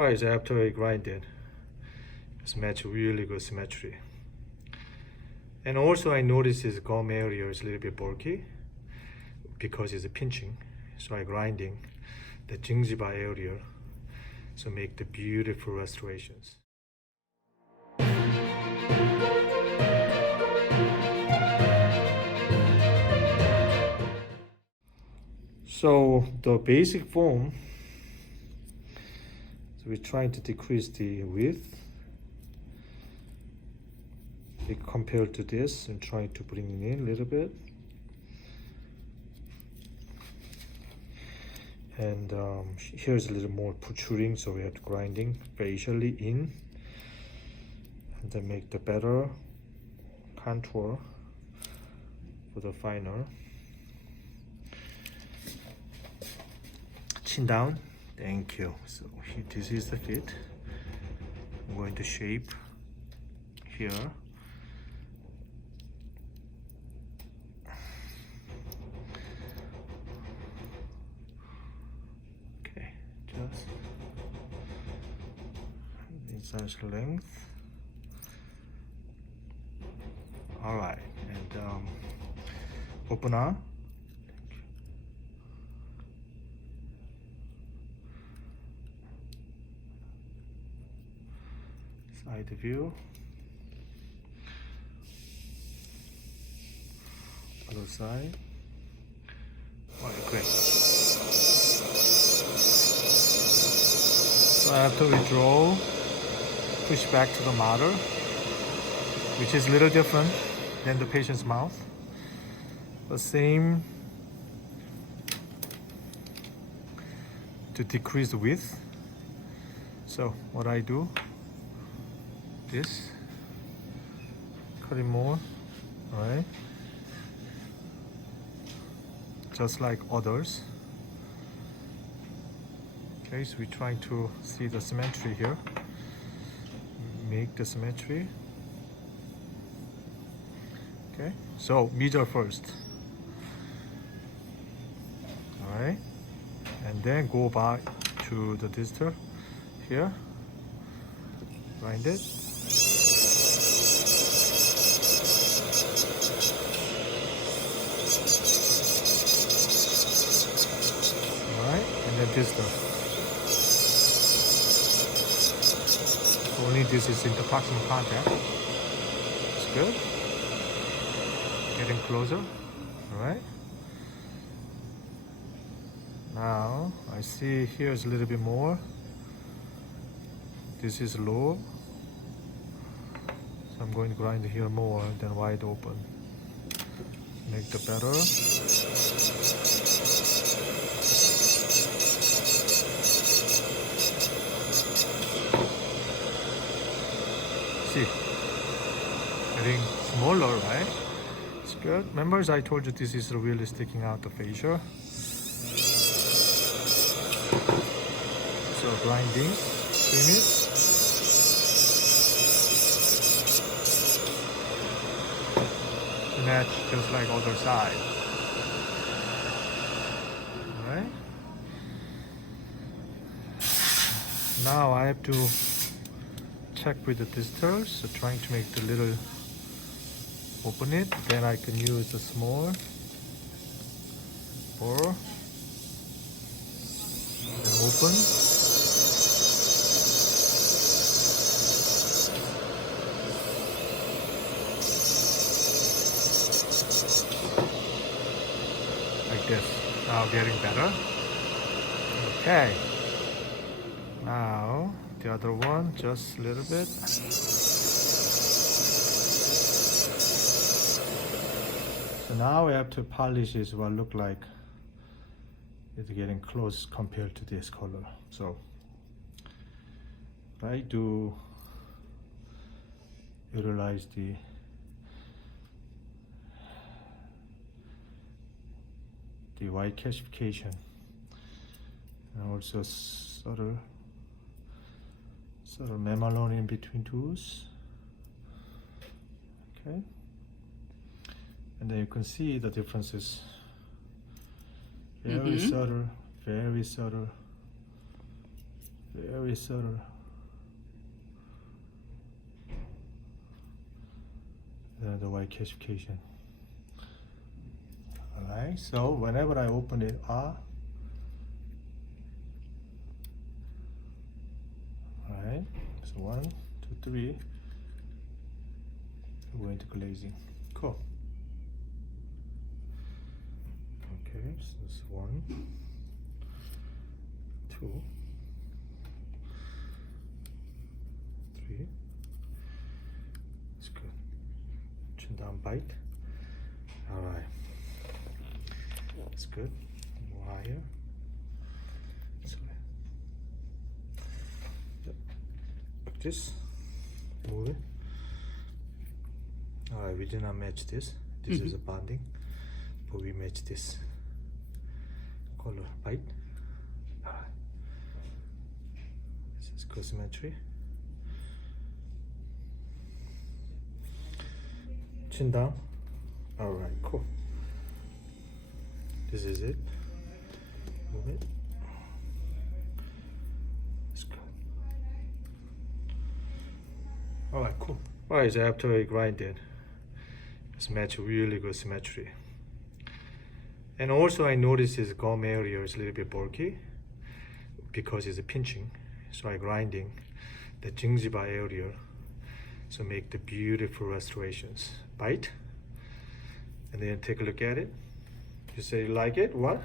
Alright, so after I grind it, it's match really good symmetry. And also I noticed his gum area is a little bit bulky because it's pinching. So I grinding the gingiva area so make the beautiful restorations. So the basic form, so we're trying to decrease the width compared to this and trying to bring it in a little bit. And here's a little more protruding, so we have to grinding facially in and then make the better contour for the finer. Chin down. Thank you. So this is the fit. I'm going to shape here. Okay, just incisor length. All right, and open up. Side view, other side. Alright, great. So after we draw, push back to the model, which is a little different than the patient's mouth. The same to decrease the width. So what I do, this, cut it more, alright, just like others. Okay, so we're trying to see the symmetry here, make the symmetry. Okay, so mesial first, alright, and then go back to the distal here, grind it. Distal. Only this is interproximal contact. It's good. Getting closer. Alright. Now I see here's a little bit more. This is low. So I'm going to grind here more than wide open. Make the better. See, getting smaller, right? It's good. Remember, as I told you, this is really sticking out the fascia. So grinding, trim it. To match just like other side. Alright. Now I have to check with the distal, so trying to make the little open it, then I can use the small or then open. Like this. Now getting better. Okay. Now the other one, just a little bit. So now we have to polish is what look like it's getting close compared to this color. So try to utilize the white calcification and also subtle memalon in between tools. Okay, and then you can see the differences. Very subtle, very subtle, Very subtle. The white calcification. Alright, so whenever I open it up, alright, so 1, 2, 3, we're going to glazing. Cool. Okay, so it's 1, 2, 3. It's good. Chin down, bite. All right. That's good. More higher. Sorry. Yep. Like this. Move it. All right. We did not match this. This is a bonding, but we match this. Color, bite. All right. This is good symmetry. Chin down. All right, cool. This is it. Move it. That's good. All right, cool. All right, so after I grind it, it's match really good symmetry. And also I noticed this gum area is a little bit bulky because it's a pinching. So I grinding the gingiva area, so make the beautiful restorations. Bite, and then take a look at it. You say you like it? What?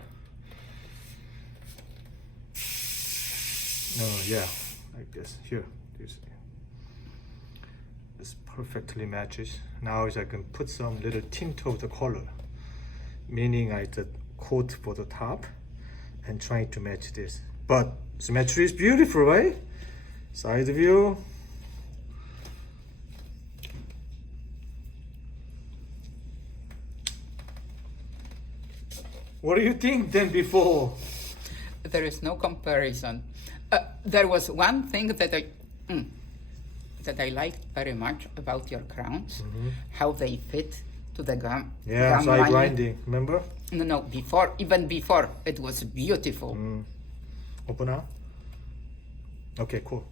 No, yeah, like this. Here, this perfectly matches. Now is I can put some little tint of the color, meaning I just coat for the top and trying to match this. But symmetry is beautiful, right? Side view. What do you think then before? There is no comparison. There was one thing that I liked very much about your crowns, how they fit to the gum. Yeah, gum side grinding, remember? No, before, even before, it was beautiful. Open up. Okay, cool.